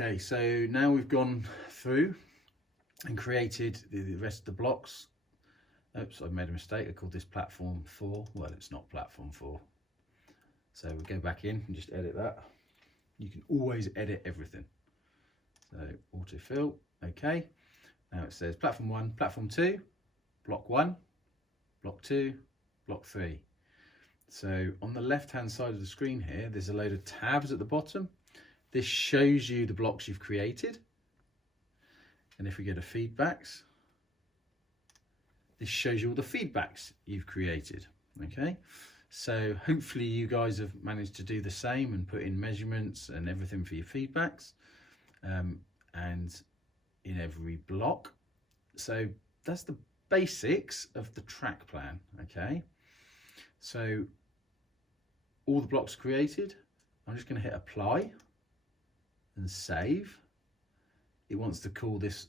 Okay, so now we've gone through and created the rest of the blocks. Oops, I've made a mistake. I called this platform 4. Well, it's not platform 4. So we'll go back in and just edit that. You can always edit everything. So autofill, okay. Now it says platform 1, platform 2, block 1, block 2, block 3. So on the left hand side of the screen here, there's a load of tabs at the bottom. This shows you the blocks you've created. And if we go to feedbacks, this shows you all the feedbacks you've created, okay? So hopefully you guys have managed to do the same and put in measurements and everything for your feedbacks and in every block. So that's the basics of the track plan, okay? So all the blocks created, I'm just going to hit apply and save. It wants to call this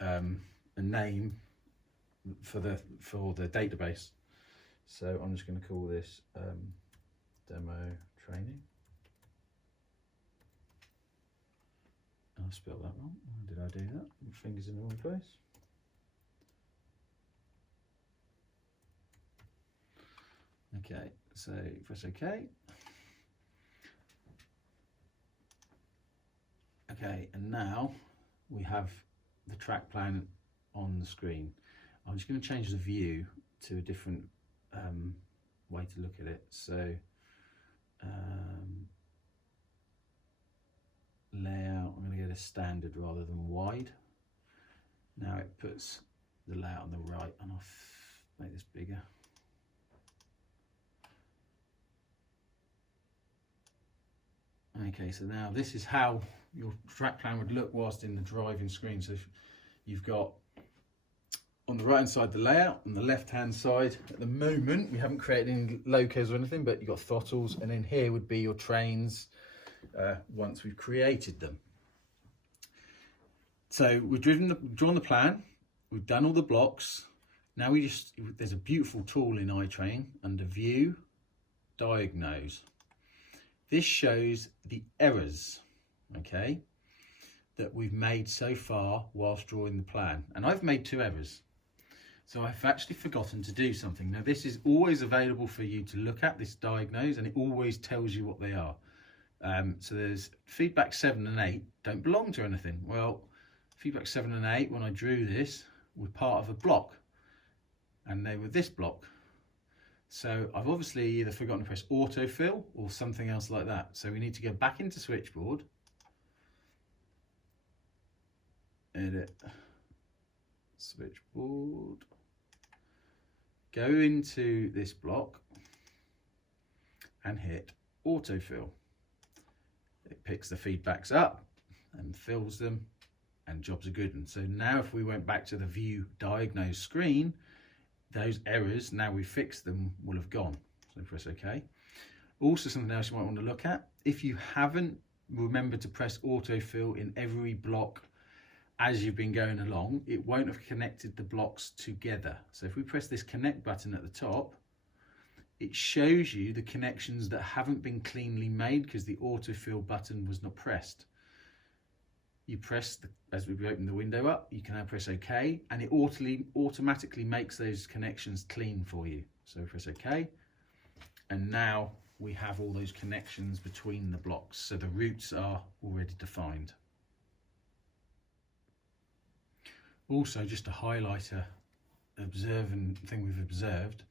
a name for the database. So I'm just going to call this demo training. I spelled that wrong. Why did I do that? My finger's in the wrong place. Okay, so press OK. Okay, and now we have the track plan on the screen. I'm just going to change the view to a different way to look at it. So layout, I'm going to go to standard rather than wide. Now it puts the layout on the right, and I'll make this bigger. Okay, so now this is how your track plan would look whilst in the driving screen. So if you've got on the right hand side the layout, on the left hand side at the moment we haven't created any locos or anything, but you've got throttles, and then here would be your trains once we've created them. So we've drawn the plan, we've done all the blocks. Now there's a beautiful tool in iTrain under View, Diagnose. This shows the errors, okay, that we've made so far whilst drawing the plan. And I've made 2 errors. So I've actually forgotten to do something. Now this is always available for you to look at, this diagnose, and it always tells you what they are. So there's feedback 7 and 8 don't belong to anything. Well, feedback 7 and 8, when I drew this, were part of a block, and they were this block. So I've obviously either forgotten to press autofill or something else like that. So we need to go back into Switchboard, edit, Switchboard, go into this block and hit autofill. It picks the feedbacks up and fills them, and jobs are good. And so now if we went back to the View Diagnose screen, those errors, now we fixed them, will have gone. So press OK. Also, something else you might want to look at, if you haven't remembered to press autofill in every block as you've been going along, it won't have connected the blocks together. So if we press this connect button at the top, it shows you the connections that haven't been cleanly made because the autofill button was not pressed. You press, as we open the window up, you can now press OK, and it automatically makes those connections clean for you. So press OK, and now we have all those connections between the blocks, so the routes are already defined. Also, just to highlight a observant thing we've observed,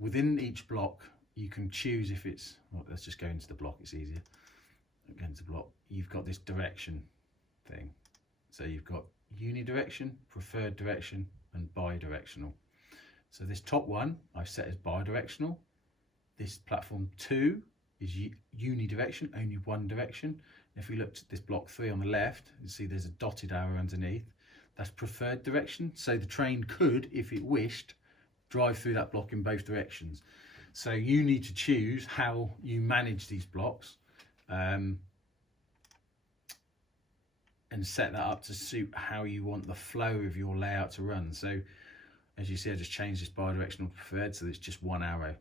within each block you can choose if it's, well, let's just go into the block, it's easier. Go into the block, you've got this direction thing. So you've got unidirection, preferred direction, and bidirectional. So this top one I've set as bidirectional. This platform 2 is unidirection, only one direction. If we looked at this block 3 on the left, you see there's a dotted arrow underneath. That's preferred direction. So the train could, if it wished, drive through that block in both directions. So you need to choose how you manage these blocks. And set that up to suit how you want the flow of your layout to run. So as you see, I just changed this bidirectional to preferred, so it's just one arrow.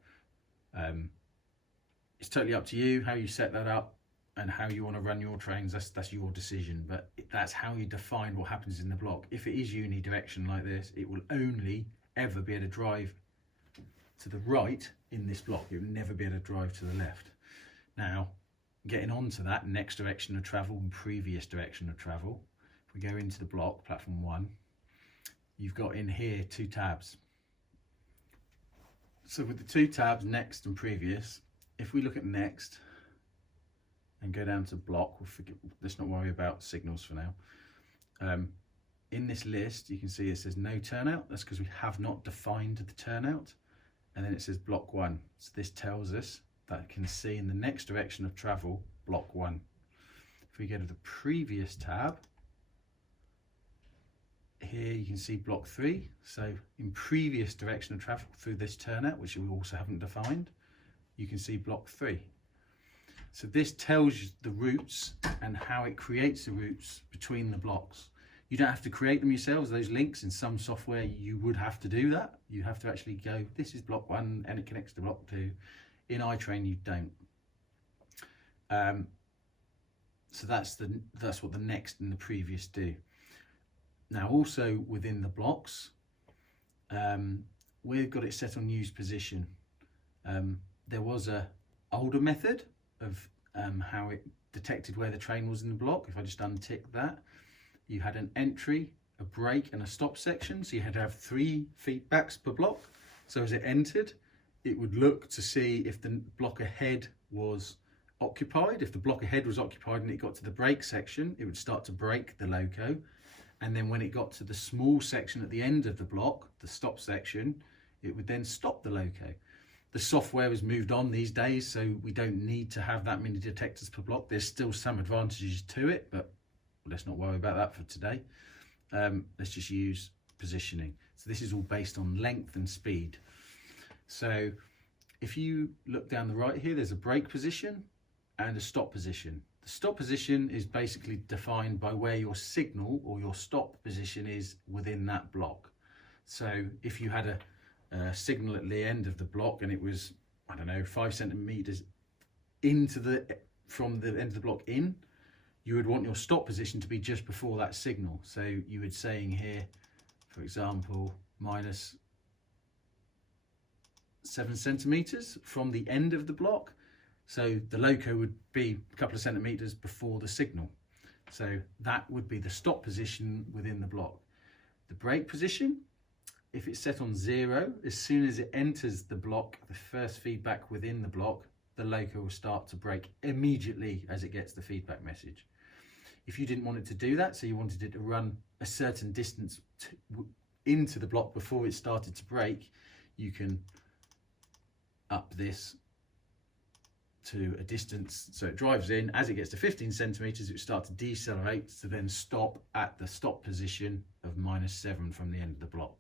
It's totally up to you how you set that up. and how you want to run your trains, that's your decision, but that's how you define what happens in the block. If it is unidirectional like this, it will only ever be able to drive to the right in this block. It will never be able to drive to the left. Now, getting on to that next direction of travel and previous direction of travel, if we go into the block, platform 1, you've got in here 2 tabs. So with the 2 tabs, next and previous, if we look at next and go down to block, let's not worry about signals for now. In this list, you can see it says no turnout. That's because we have not defined the turnout. And then it says block 1. So this tells us that it can see in the next direction of travel, block 1. If we go to the previous tab, here you can see block 3. So in previous direction of travel through this turnout, which we also haven't defined, you can see block 3. So this tells you the routes and how it creates the routes between the blocks. You don't have to create them yourselves, those links. In some software you would have to do that. You have to actually go, this is block 1 and it connects to block 2. In iTrain you don't. So that's what the next and the previous do. Now also within the blocks, we've got it set on use position. There was a older method of how it detected where the train was in the block. If I just untick that, you had an entry, a break and a stop section. So you had to have 3 feedbacks per block. So as it entered, it would look to see if the block ahead was occupied. If the block ahead was occupied and it got to the break section, it would start to brake the loco. And then when it got to the small section at the end of the block, the stop section, it would then stop the loco. The software has moved on these days, so we don't need to have that many detectors per block. There's still some advantages to it, but let's not worry about that for today. Let's just use positioning. So this is all based on length and speed. So if you look down the right here, there's a brake position and a stop position. The stop position is basically defined by where your signal or your stop position is within that block. So if you had a signal at the end of the block and it was, I don't know, 5 centimeters from the end of the block in, you would want your stop position to be just before that signal. So you would say in here, for example, minus 7 centimeters from the end of the block. So the loco would be a couple of centimeters before the signal. So that would be the stop position within the block. The brake position, if it's set on 0, as soon as it enters the block, the first feedback within the block, the loco will start to brake immediately as it gets the feedback message. If you didn't want it to do that, so you wanted it to run a certain distance into the block before it started to brake, you can up this to a distance. So it drives in, as it gets to 15 centimeters, it will start to decelerate to then stop at the stop position of -7 from the end of the block.